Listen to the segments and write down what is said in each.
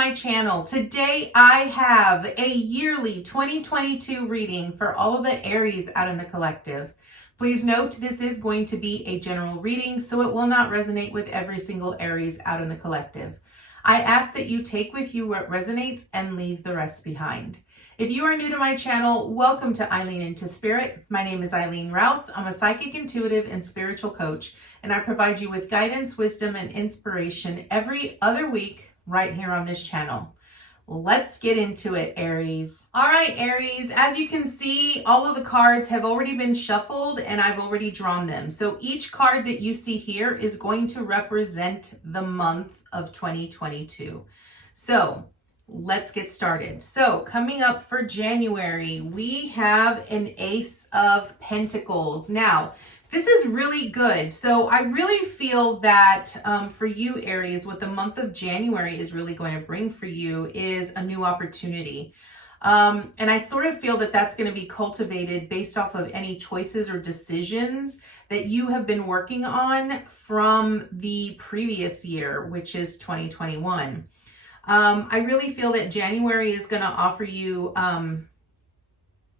my channel. Today I have a yearly 2022 reading for all of the Aries out in the collective. Please note this is going to be a general reading, so it will not resonate with every single Aries out in the collective. I ask that you take with you what resonates and leave the rest behind. If you are new to my channel, welcome to Eileen Into Spirit. My name is Eileen Rouse. I'm a psychic, intuitive, and spiritual coach, and I provide you with guidance, wisdom, and inspiration every other week right here on this channel. Let's get into it, Aries. All right, Aries, as you can see, all of the cards have already been shuffled and I've already drawn them. So each card that you see here is going to represent the month of 2022. So let's get started. So coming up for January, we have an Ace of Pentacles. Now, this is really good. So I really feel that for you, Aries, what the month of January is really going to bring for you is a new opportunity. And I sort of feel that that's going to be cultivated based off of any choices or decisions that you have been working on from the previous year, which is 2021. I really feel that January is going to offer you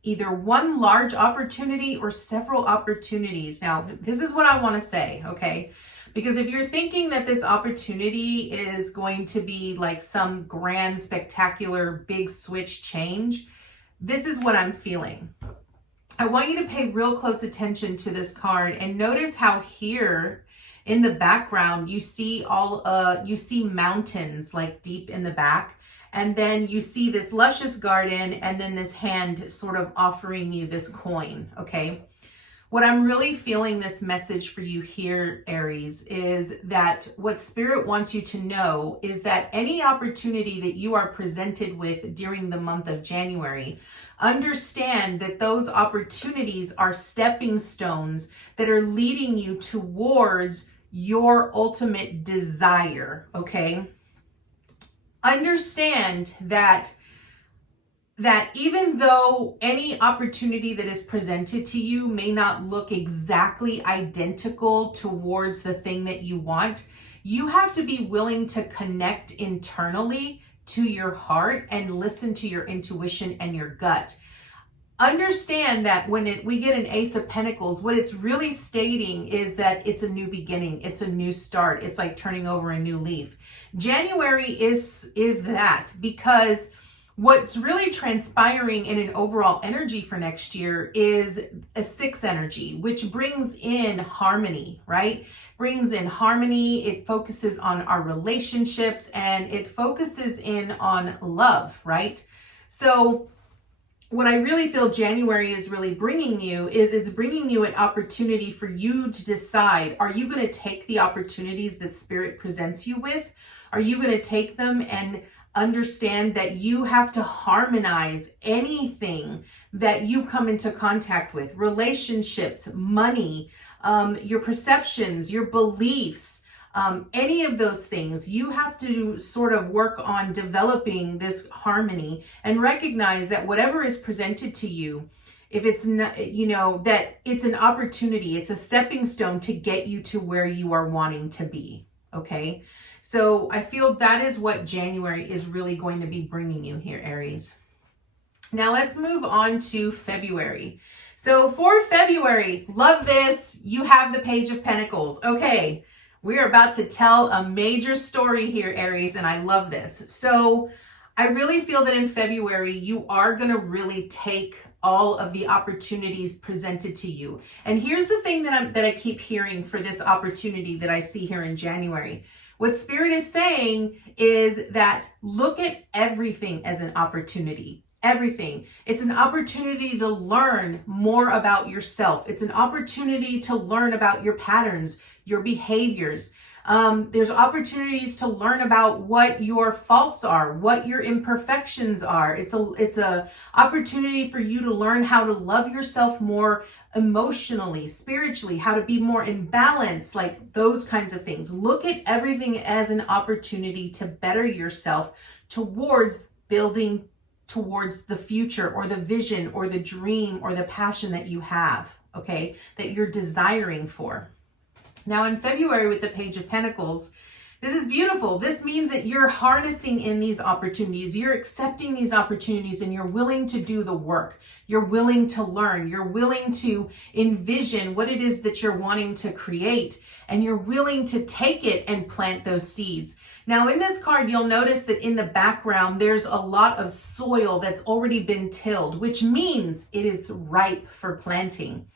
either one large opportunity or several opportunities. Now, this is what I want to say, okay? Because if you're thinking that this opportunity is going to be like some grand, spectacular, big switch change, this is what I'm feeling. I want you to pay real close attention to this card and notice how here in the background, you see mountains like deep in the back. And then you see this luscious garden and then this hand sort of offering you this coin, okay? What I'm really feeling this message for you here, Aries, is that what Spirit wants you to know is that any opportunity that you are presented with during the month of January, understand that those opportunities are stepping stones that are leading you towards your ultimate desire, okay? Understand that even though any opportunity that is presented to you may not look exactly identical towards the thing that you want, you have to be willing to connect internally to your heart and listen to your intuition and your gut. Understand that when we get an Ace of Pentacles, what it's really stating is that it's a new beginning. It's a new start. It's like turning over a new leaf. January is that, because what's really transpiring in an overall energy for next year is a 6 energy, which brings in harmony, right? Brings in harmony. It focuses on our relationships and it focuses in on love, right? So what I really feel January is really bringing you is it's bringing you an opportunity for you to decide, are you going to take the opportunities that Spirit presents you with? Are you going to take them and understand that you have to harmonize anything that you come into contact with? Relationships, money, your perceptions, your beliefs, any of those things, you have to sort of work on developing this harmony and recognize that whatever is presented to you, if it's not, that it's an opportunity, it's a stepping stone to get you to where you are wanting to be. Okay. So I feel that is what January is really going to be bringing you here, Aries. Now let's move on to February. So for February, love this. You have the Page of Pentacles. Okay. We're about to tell a major story here, Aries, and I love this. So I really feel that in February, you are going to really take all of the opportunities presented to you. And here's the thing that I keep hearing for this opportunity that I see here in January. What Spirit is saying is that look at everything as an opportunity. Everything. It's an opportunity to learn more about yourself. It's an opportunity to learn about your patterns, your behaviors. There's opportunities to learn about what your faults are, what your imperfections are. It's a opportunity for you to learn how to love yourself more emotionally, spiritually, how to be more in balance, like those kinds of things. Look at everything as an opportunity to better yourself towards building towards the future or the vision or the dream or the passion that you have, okay, that you're desiring for. Now in February with the Page of Pentacles, This is beautiful. This means that you're harnessing in these opportunities. You're accepting these opportunities and you're willing to do the work. You're willing to learn. You're willing to envision what it is that you're wanting to create, and you're willing to take it and plant those seeds. Now, in this card, you'll notice that in the background, there's a lot of soil that's already been tilled, which means it is ripe for planting.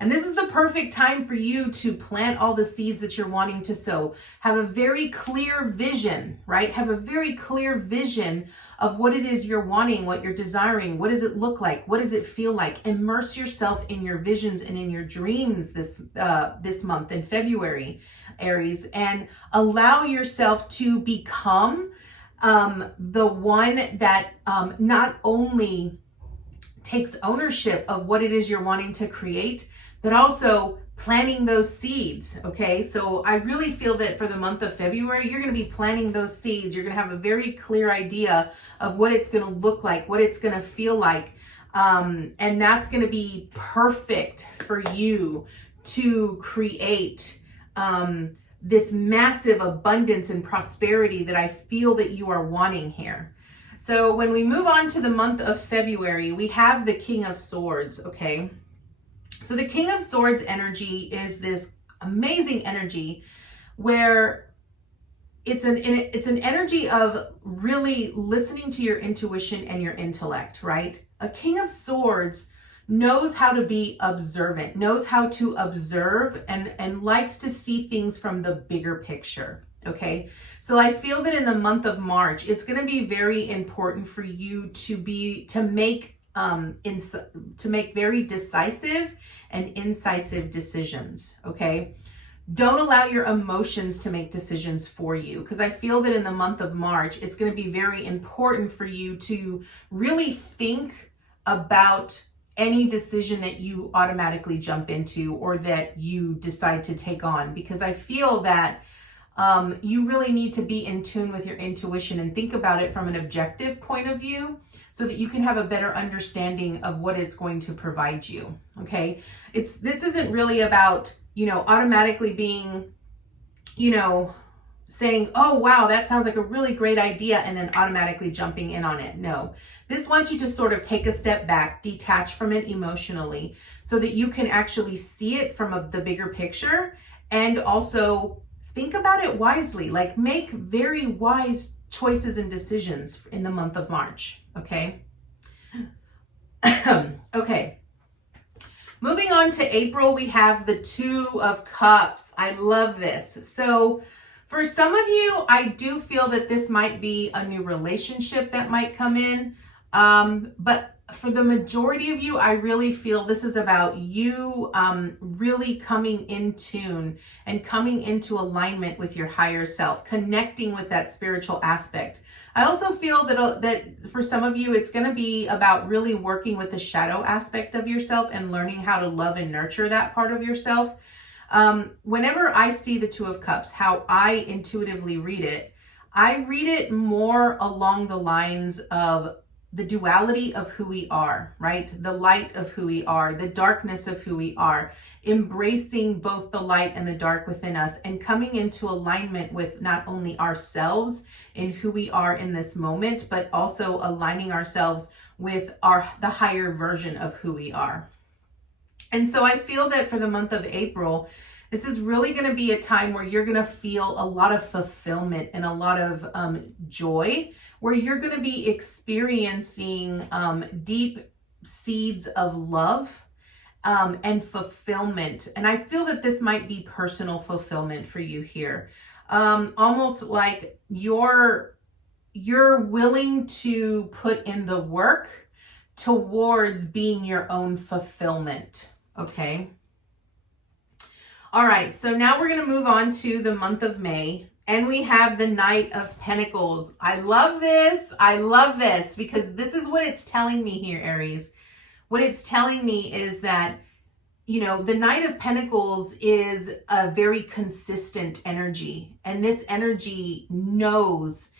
And this is the perfect time for you to plant all the seeds that you're wanting to sow. Have a very clear vision, right? Have a very clear vision of what it is you're wanting, what you're desiring. What does it look like? What does it feel like? Immerse yourself in your visions and in your dreams this month in February, Aries, and allow yourself to become the one that not only takes ownership of what it is you're wanting to create, but also planting those seeds, okay? So I really feel that for the month of February, you're gonna be planting those seeds. You're gonna have a very clear idea of what it's gonna look like, what it's gonna feel like. And that's gonna be perfect for you to create this massive abundance and prosperity that I feel that you are wanting here. So when we move on to the month of February, we have the King of Swords, okay? So the King of Swords energy is this amazing energy where it's an energy of really listening to your intuition and your intellect, right? A King of Swords knows how to be observant, knows how to observe, and likes to see things from the bigger picture, okay? So I feel that in the month of March, it's going to be very important for you to make very decisive and incisive decisions, okay? Don't allow your emotions to make decisions for you, because I feel that in the month of March, it's going to be very important for you to really think about any decision that you automatically jump into or that you decide to take on, because I feel that you really need to be in tune with your intuition and think about it from an objective point of view, so that you can have a better understanding of what it's going to provide you, okay? This isn't really about, automatically being, saying, oh, wow, that sounds like a really great idea, and then automatically jumping in on it. No, this wants you to sort of take a step back, detach from it emotionally, so that you can actually see it from the bigger picture, and also think about it wisely, like make very wise choices and decisions in the month of March, okay? Okay. Moving on to April, we have the Two of Cups. I love this. So for some of you, I do feel that this might be a new relationship that might come in. But for the majority of you, I really feel this is about you really coming in tune and coming into alignment with your higher self, connecting with that spiritual aspect. I also feel that for some of you, it's going to be about really working with the shadow aspect of yourself and learning how to love and nurture that part of yourself. Whenever I see the Two of Cups, how I intuitively read it, I read it more along the lines of the duality of who we are, right? The light of who we are, the darkness of who we are, embracing both the light and the dark within us, and coming into alignment with not only ourselves in who we are in this moment, but also aligning ourselves with the higher version of who we are. And so I feel that for the month of April, this is really going to be a time where you're going to feel a lot of fulfillment and a lot of joy, where you're going to be experiencing deep seeds of love and fulfillment. And I feel that this might be personal fulfillment for you here. Almost like you're willing to put in the work towards being your own fulfillment, okay? All right, so now we're going to move on to the month of May. And we have the Knight of Pentacles. I love this. I love this because this is what it's telling me here, Aries. What it's telling me is that, the Knight of Pentacles is a very consistent energy. And this energy knows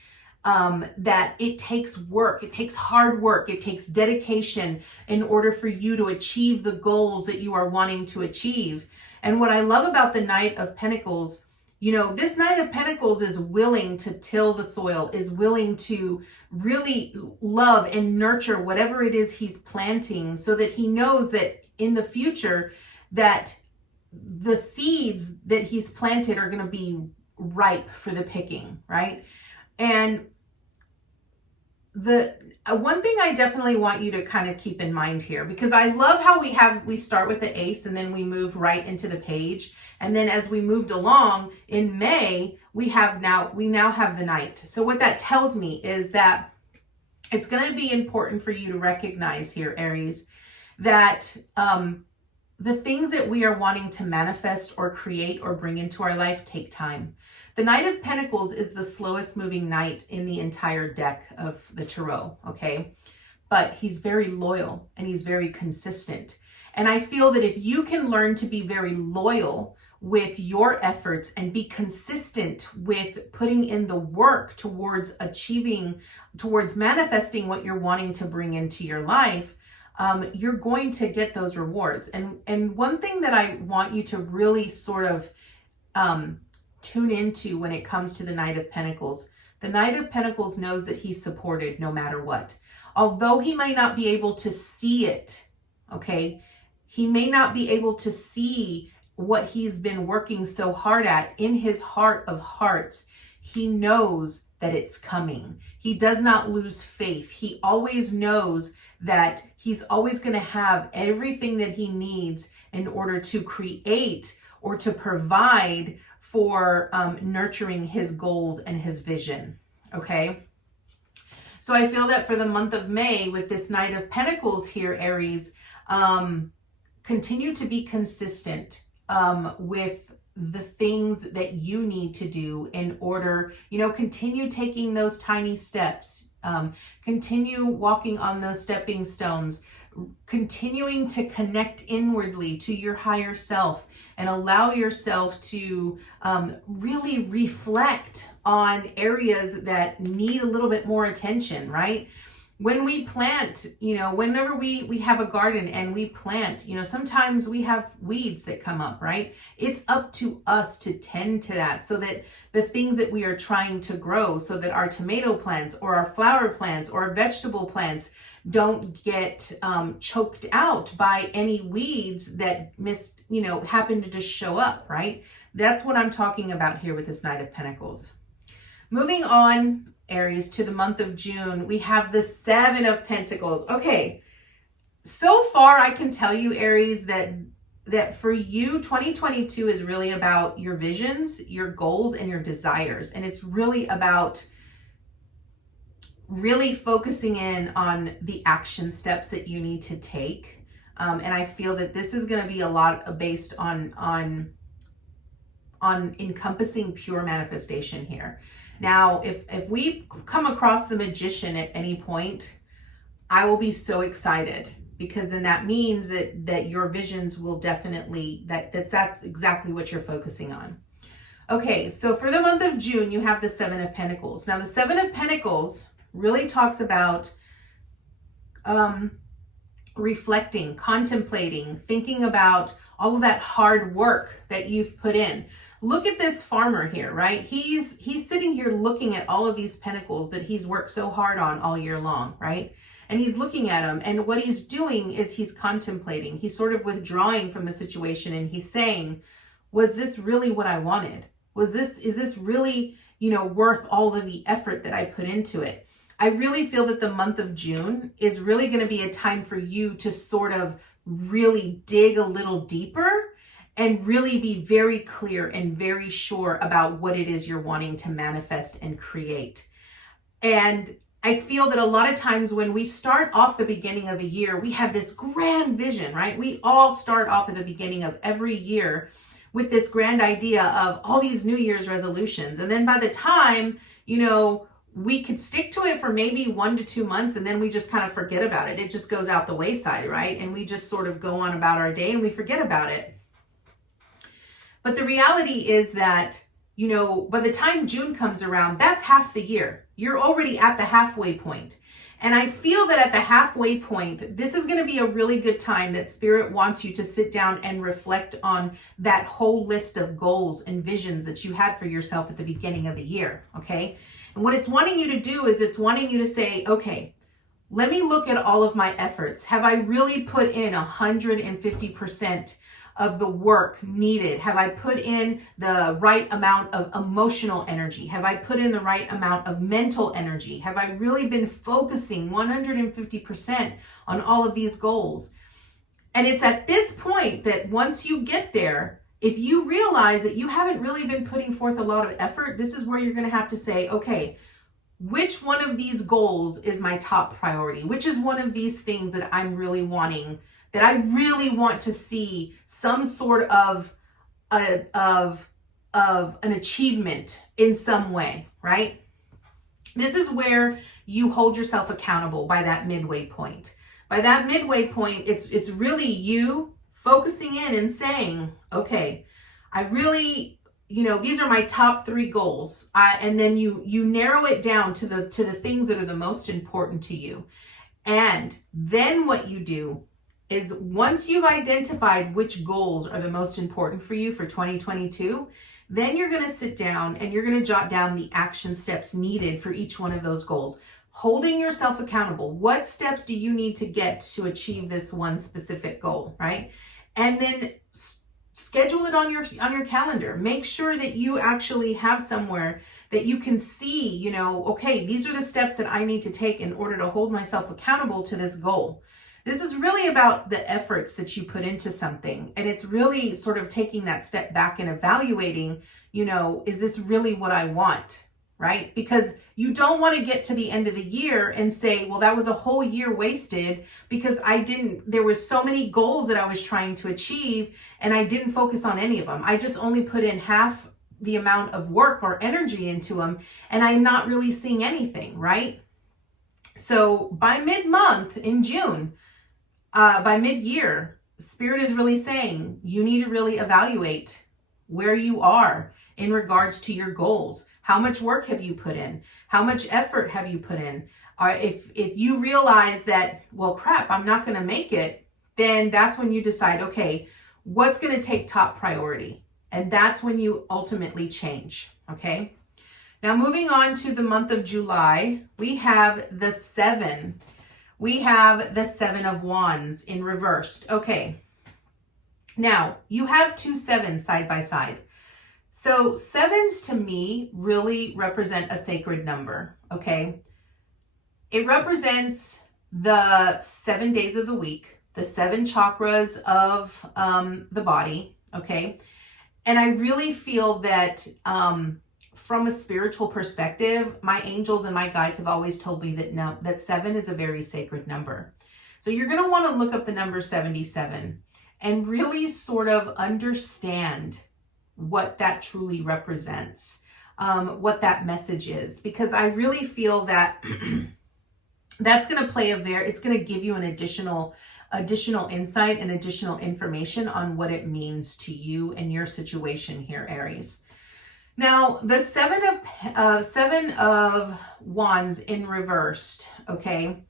that it takes work. It takes hard work. It takes dedication in order for you to achieve the goals that you are wanting to achieve. And what I love about the Knight of Pentacles, This Knight of Pentacles is willing to till the soil, is willing to really love and nurture whatever it is he's planting, so that he knows that in the future that the seeds that he's planted are going to be ripe for the picking, right? And the one thing I definitely want you to kind of keep in mind here, because I love how we start with the ace and then we move right into the page. And then as we moved along in May, we now have the Knight. So what that tells me is that it's going to be important for you to recognize here, Aries, that the things that we are wanting to manifest or create or bring into our life take time. The Knight of Pentacles is the slowest moving knight in the entire deck of the tarot, okay? But he's very loyal and he's very consistent. And I feel that if you can learn to be very loyal with your efforts and be consistent with putting in the work towards manifesting what you're wanting to bring into your life, you're going to get those rewards. And one thing that I want you to really sort of tune into when it comes to the Knight of Pentacles, the Knight of Pentacles knows that he's supported no matter what. Although he might not be able to see it, okay, he may not be able to see what he's been working so hard at. In his heart of hearts, he knows that it's coming. He does not lose faith. He always knows that he's always going to have everything that he needs in order to create or to provide for nurturing his goals and his vision, okay? So I feel that for the month of May, with this Knight of Pentacles here, Aries, continue to be consistent with the things that you need to do in order, continue taking those tiny steps, continue walking on those stepping stones, continuing to connect inwardly to your higher self and allow yourself to really reflect on areas that need a little bit more attention, right? When we plant, whenever we have a garden and we plant, sometimes we have weeds that come up, right? It's up to us to tend to that, so that the things that we are trying to grow, so that our tomato plants or our flower plants or our vegetable plants don't get choked out by any weeds that happen to just show up, right? That's what I'm talking about here with this Knight of Pentacles. Moving on, Aries, to the month of June, we have the Seven of Pentacles. Okay, so far I can tell you, Aries, that for you, 2022 is really about your visions, your goals, and your desires. And it's really about really focusing in on the action steps that you need to take. And I feel that this is going to be a lot based on encompassing pure manifestation here. Now, if we come across the Magician at any point, I will be so excited, because then that means that your visions will definitely, that's exactly what you're focusing on. Okay, so for the month of June, you have the Seven of Pentacles. Now, the Seven of Pentacles really talks about reflecting, contemplating, thinking about all of that hard work that you've put in. Look at this farmer here, right? He's sitting here looking at all of these pentacles that he's worked so hard on all year long, right? And he's looking at them, and what he's doing is he's contemplating. He's sort of withdrawing from the situation, and he's saying, was this really what I wanted? Is this really, worth all of the effort that I put into it? I really feel that the month of June is really going to be a time for you to sort of really dig a little deeper and really be very clear and very sure about what it is you're wanting to manifest and create. And I feel that a lot of times when we start off the beginning of a year, we have this grand vision, right? We all start off at the beginning of every year with this grand idea of all these New Year's resolutions. And then by the time, we could stick to it for maybe 1 to 2 months, and then we just kind of forget about it. It just goes out the wayside, right? And we just sort of go on about our day and we forget about it. But the reality is that, by the time June comes around, that's half the year. You're already at the halfway point. And I feel that at the halfway point, this is going to be a really good time that Spirit wants you to sit down and reflect on that whole list of goals and visions that you had for yourself at the beginning of the year, okay? And what it's wanting you to do is it's wanting you to say, okay, let me look at all of my efforts. Have I really put in 150% of the work needed? Have I put in the right amount of emotional energy? Have I put in the right amount of mental energy? Have I really been focusing 150% on all of these goals? And it's at this point that once you get there, if you realize that you haven't really been putting forth a lot of effort, this is where you're going to have to say, okay, which one of these goals is my top priority? Which is one of these things that I'm really wanting, that I really want to see some sort of an achievement in some way, right? This is where you hold yourself accountable by that midway point. By that midway point, it's really you focusing in and saying, okay, I really, these are my top 3 goals. And then you narrow it down to the things that are the most important to you. And then what you do is once you've identified which goals are the most important for you for 2022, then you're going to sit down and you're going to jot down the action steps needed for each one of those goals. Holding yourself accountable. What steps do you need to get to achieve this one specific goal, right? And then schedule it on your calendar. Make sure that you actually have somewhere that you can see, okay, these are the steps that I need to take in order to hold myself accountable to this goal. This is really about the efforts that you put into something. And it's really sort of taking that step back and evaluating, is this really what I want, right? Because you don't want to get to the end of the year and say, well, that was a whole year wasted because there was so many goals that I was trying to achieve and I didn't focus on any of them. I just only put in half the amount of work or energy into them and I'm not really seeing anything, right? So by mid-month in June, by mid-year, Spirit is really saying you need to really evaluate where you are in regards to your goals. How much work have you put in? How much effort have you put in? If you realize that, well, crap, I'm not going to make it, then that's when you decide, okay, what's going to take top priority? And that's when you ultimately change, okay? Now, moving on to the month of July, we have the 7. We have the 7 of Wands in reversed. Okay. Now, you have 2 7s side by side. So 7s to me really represent a sacred number, okay? It represents the 7 days of the week, the 7 chakras of the body, okay? And I really feel that from a spiritual perspective, my angels and my guides have always told me that 7 is a very sacred number. So you're going to want to look up the number 77 and really sort of understand what that truly represents, what that message is, because I really feel that that's going to play it's going to give you an additional insight and additional information on what it means to you and your situation here, Aries. Now, the 7 of Wands in reversed, okay?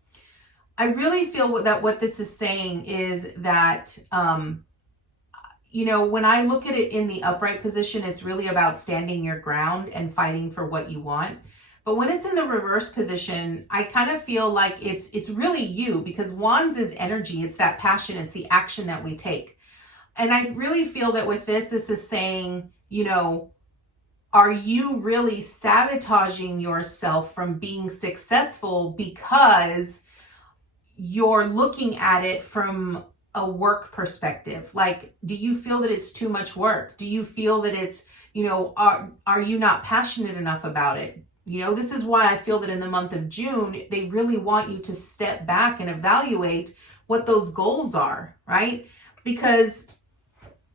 I really feel that what this is saying is that, when I look at it in the upright position, it's really about standing your ground and fighting for what you want. But when it's in the reverse position, I kind of feel like it's really you, because Wands is energy. It's that passion. It's the action that we take. And I really feel that with this is saying, are you really sabotaging yourself from being successful because you're looking at it from a work perspective? Like, do you feel that it's too much work? Do you feel that it's, are you not passionate enough about it? This is why I feel that in the month of June, they really want you to step back and evaluate what those goals are, right? Because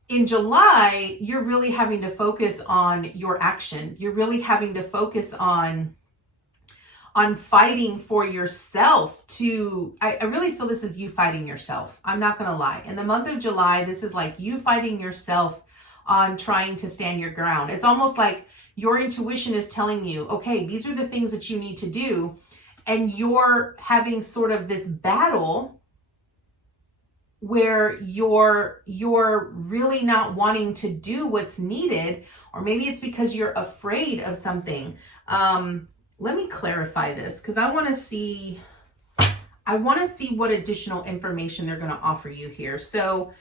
in July, you're really having to focus on your action. You're really having to focus on fighting for yourself I really feel this is you fighting yourself. I'm not going to lie. In the month of July, this is like you fighting yourself on trying to stand your ground. It's almost like your intuition is telling you, okay, these are the things that you need to do. and you're having sort of this battle where you're really not wanting to do what's needed, or maybe it's because you're afraid of something. Let me clarify this, because I want to see what additional information they're going to offer you here. So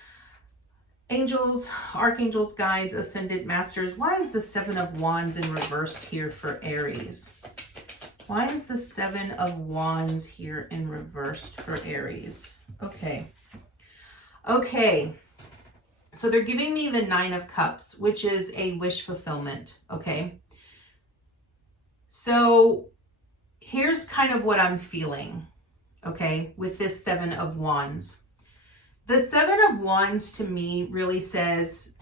angels, archangels, guides, ascended masters. Why is the Seven of Wands in reverse here for Aries? Why is the Seven of Wands here in reversed for Aries? Okay. So they're giving me the Nine of Cups, which is a wish fulfillment. Okay. So here's kind of what I'm feeling. Okay. With this Seven of Wands. The Seven of Wands to me really says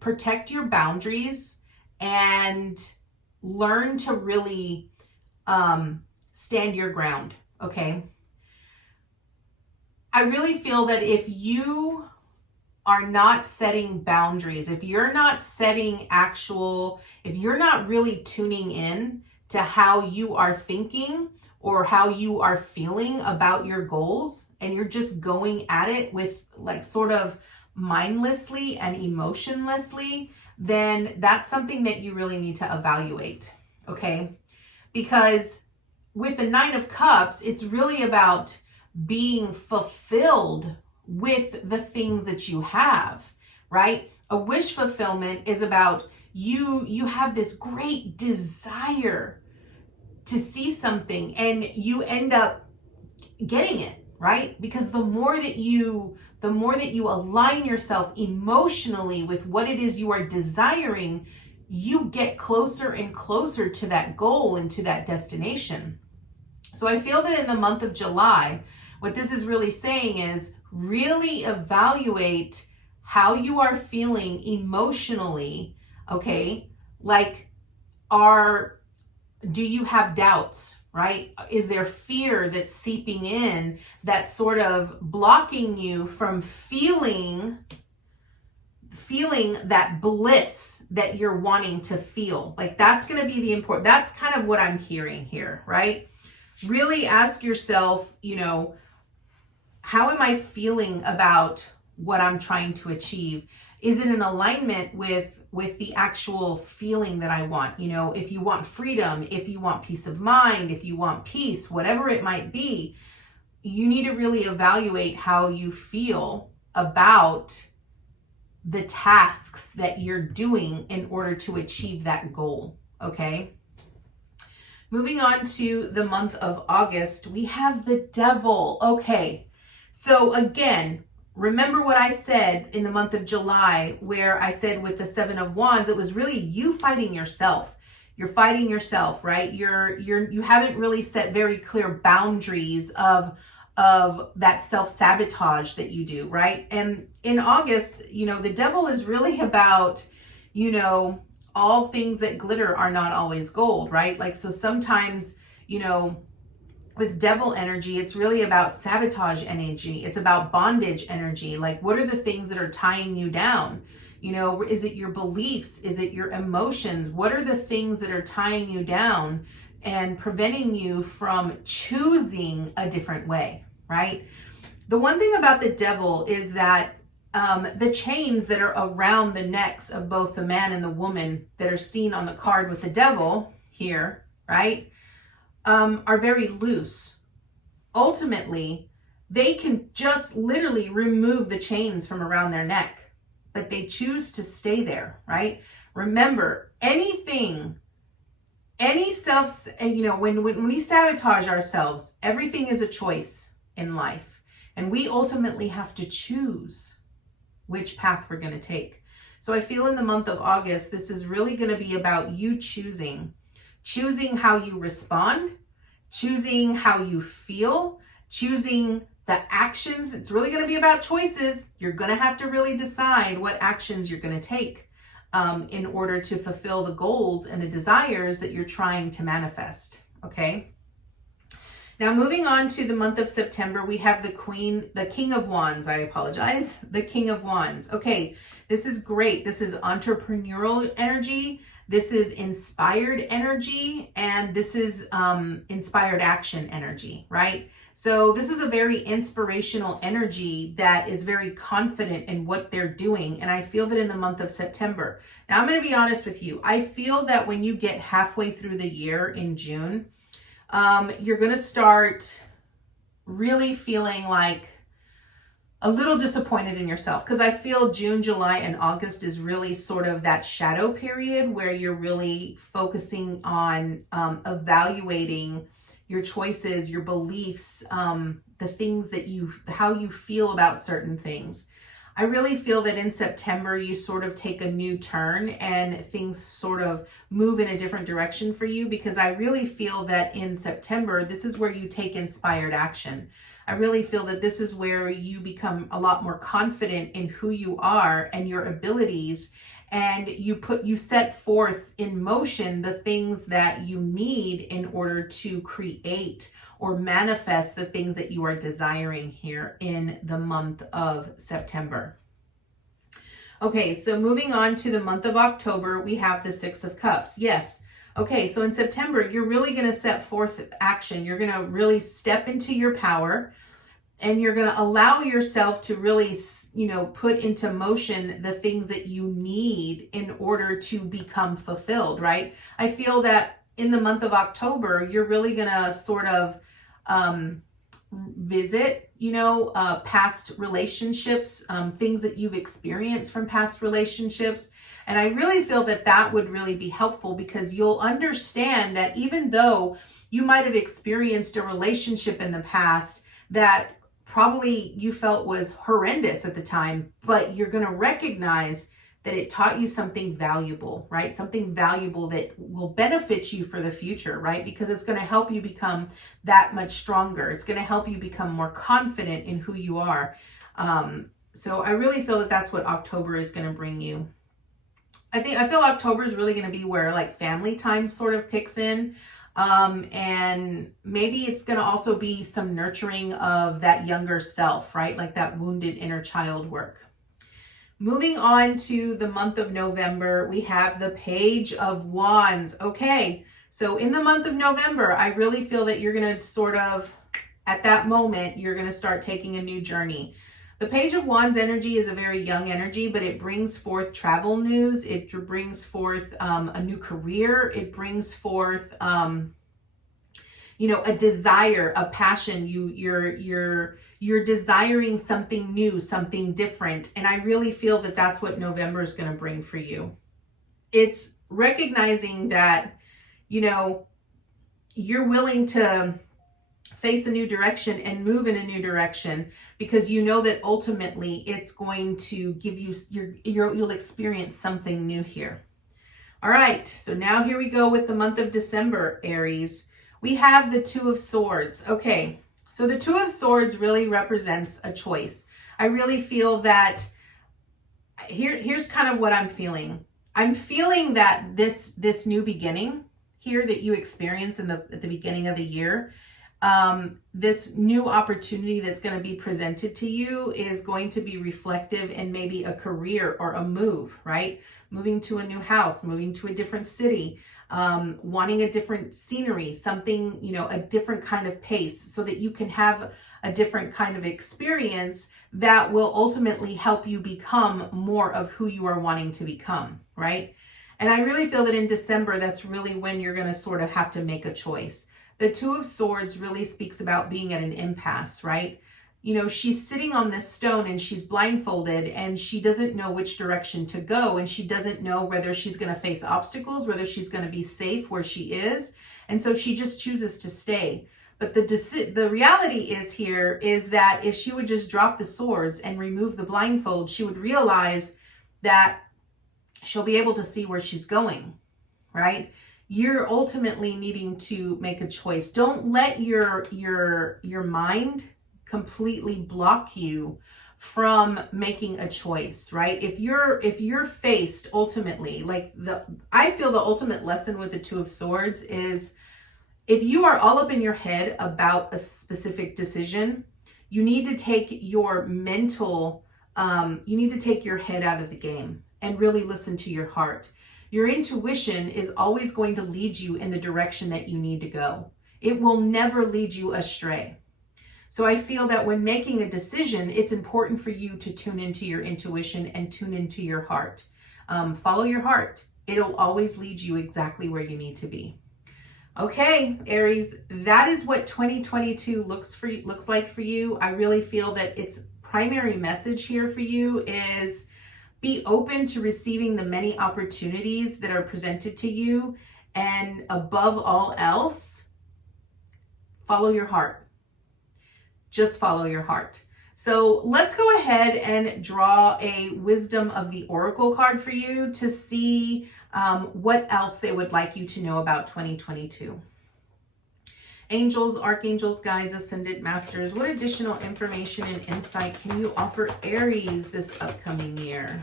protect your boundaries and learn to really stand your ground. Okay. I really feel that if you are not setting boundaries, if you're not really tuning in to how you are thinking or how you are feeling about your goals, and you're just going at it with like sort of mindlessly and emotionlessly, then that's something that you really need to evaluate. Okay. Because with the Nine of Cups, it's really about being fulfilled with the things that you have, right? A wish fulfillment is about you have this great desire to see something and you end up getting it, right? Because the more that you align yourself emotionally with what it is you are desiring, you get closer and closer to that goal and to that destination. So I feel that in the month of July, what this is really saying is really evaluate how you are feeling emotionally, okay? Like, do you have doubts, right? Is there fear that's seeping in that's sort of blocking you from feeling that bliss that you're wanting to feel? Like, that's going to be the important, that's kind of what I'm hearing here, right? Really ask yourself, how am I feeling about what I'm trying to achieve? Is it in alignment with the actual feeling that I want? If you want freedom, if you want peace of mind, if you want peace, whatever it might be, you need to really evaluate how you feel about the tasks that you're doing in order to achieve that goal. Okay. Moving on to the month of August, we have the Devil. Okay. So again, remember what I said in the month of July, where I said with the Seven of Wands, it was really you fighting yourself. You're fighting yourself, right? You haven't really set very clear boundaries of that self-sabotage that you do, right? And in August, the Devil is really about, all things that glitter are not always gold, right? Like, so sometimes, with Devil energy, it's really about sabotage energy. It's about bondage energy. Like, what are the things that are tying you down? Is it your beliefs? Is it your emotions? What are the things that are tying you down and preventing you from choosing a different way, right? The one thing about the Devil is that the chains that are around the necks of both the man and the woman that are seen on the card with the Devil here, right? Are very loose. Ultimately, they can just literally remove the chains from around their neck, but they choose to stay there, right? Remember, when we sabotage ourselves, everything is a choice in life, and we ultimately have to choose which path we're going to take. So I feel in the month of August, this is really going to be about you choosing how you respond, choosing how you feel, choosing the actions. It's really going to be about choices. You're going to have to really decide what actions you're going to take in order to fulfill the goals and the desires that you're trying to manifest. Okay. Now, moving on to the month of September, we have the King of Wands. The King of Wands. Okay. This is great. This is entrepreneurial energy. This is inspired energy, and this is inspired action energy, right? So this is a very inspirational energy that is very confident in what they're doing. And I feel that in the month of September. Now, I'm going to be honest with you. I feel that when you get halfway through the year in June, you're going to start really feeling like a little disappointed in yourself, because I feel June, July, and August is really sort of that shadow period where you're really focusing on evaluating your choices, your beliefs, the things that how you feel about certain things. I really feel that in September, you sort of take a new turn and things sort of move in a different direction for you, because I really feel that in September, this is where you take inspired action. I really feel that this is where you become a lot more confident in who you are and your abilities, and you set forth in motion the things that you need in order to create or manifest the things that you are desiring here in the month of September. Okay, so moving on to the month of October, we have the Six of Cups. Yes. Okay, so in September, you're really going to set forth action. You're going to really step into your power, and you're going to allow yourself to really, put into motion the things that you need in order to become fulfilled, right? I feel that in the month of October, you're really going to sort of visit, past relationships, things that you've experienced from past relationships. And I really feel that that would really be helpful, because you'll understand that even though you might have experienced a relationship in the past that probably you felt was horrendous at the time, but you're going to recognize that it taught you something valuable, right? Something valuable that will benefit you for the future, right? Because it's going to help you become that much stronger. It's going to help you become more confident in who you are. So I really feel that that's what October is going to bring you. I feel October is really going to be where like family time sort of picks in. And maybe it's going to also be some nurturing of that younger self, right? Like that wounded inner child work. Moving on to the month of November, we have the Page of Wands. Okay, so in the month of November, I really feel that you're going to sort of, at that moment, you're going to start taking a new journey. The Page of Wands energy is a very young energy, but it brings forth travel news. It brings forth a new career. It brings forth, a desire, a passion. You're desiring something new, something different. And I really feel that that's what November is going to bring for you. It's recognizing that, you're willing to face a new direction and move in a new direction, because you know that ultimately it's going to give you, you'll experience something new here. All right, so now here we go with the month of December, Aries. We have the Two of Swords. Okay, so the Two of Swords really represents a choice. I really feel that here's kind of what I'm feeling. I'm feeling that this new beginning here that you experience at the beginning of the year, this new opportunity that's going to be presented to you is going to be reflective in maybe a career or a move, right? Moving to a new house, moving to a different city, wanting a different scenery, something, a different kind of pace, so that you can have a different kind of experience that will ultimately help you become more of who you are wanting to become, right? And I really feel that in December, that's really when you're going to sort of have to make a choice. The Two of Swords really speaks about being at an impasse, right? She's sitting on this stone and she's blindfolded and she doesn't know which direction to go. And she doesn't know whether she's going to face obstacles, whether she's going to be safe where she is. And so she just chooses to stay. But the reality is that if she would just drop the swords and remove the blindfold, she would realize that she'll be able to see where she's going, right? You're ultimately needing to make a choice. Don't let your mind completely block you from making a choice, right? If you're faced ultimately, I feel the ultimate lesson with the Two of Swords is, if you are all up in your head about a specific decision, you need to take your you need to take your head out of the game and really listen to your heart. Your intuition is always going to lead you in the direction that you need to go. It will never lead you astray. So I feel that when making a decision, it's important for you to tune into your intuition and tune into your heart. Follow your heart. It'll always lead you exactly where you need to be. Okay, Aries, that is what 2022 looks like for you. I really feel that its primary message here for you is be open to receiving the many opportunities that are presented to you. And above all else, follow your heart. Just follow your heart. So let's go ahead and draw a Wisdom of the Oracle card for you to see what else they would like you to know about 2022. Angels, archangels, guides, ascended masters, what additional information and insight can you offer Aries this upcoming year?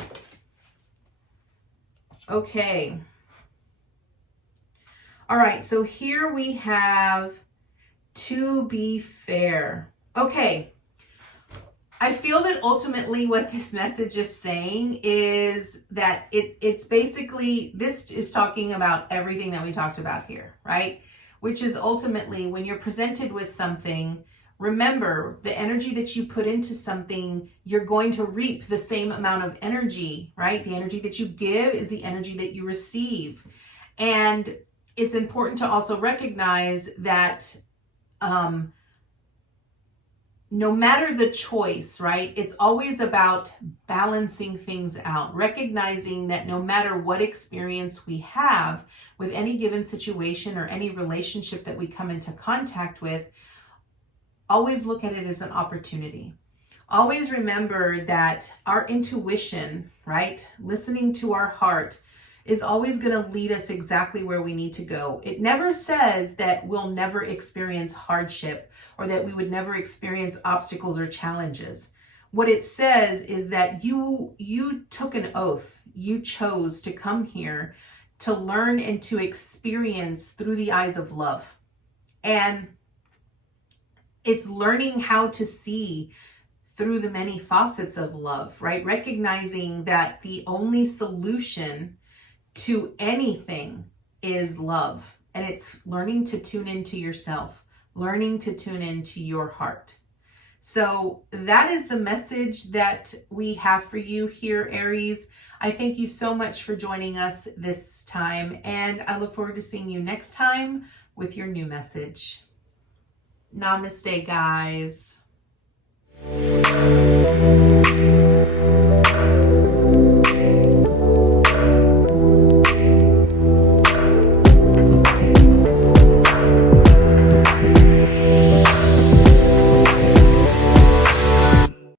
Okay. All right, so here we have to be fair. Okay. I feel that ultimately what this message is saying is that it's basically, this is talking about everything that we talked about here, right? Which is ultimately when you're presented with something, remember the energy that you put into something, you're going to reap the same amount of energy, right? The energy that you give is the energy that you receive. And it's important to also recognize that no matter the choice, right? It's always about balancing things out, recognizing that no matter what experience we have with any given situation or any relationship that we come into contact with, always look at it as an opportunity. Always remember that our intuition, right? Listening to our heart is always going to lead us exactly where we need to go. It never says that we'll never experience hardship or that we would never experience obstacles or challenges. What it says is that you took an oath. You chose to come here to learn and to experience through the eyes of love. And it's learning how to see through the many facets of love, right? Recognizing that the only solution to anything is love. And it's learning to tune into yourself, learning to tune into your heart. So that is the message that we have for you here, Aries. I thank you so much for joining us this time, and I look forward to seeing you next time with your new message. Namaste, guys.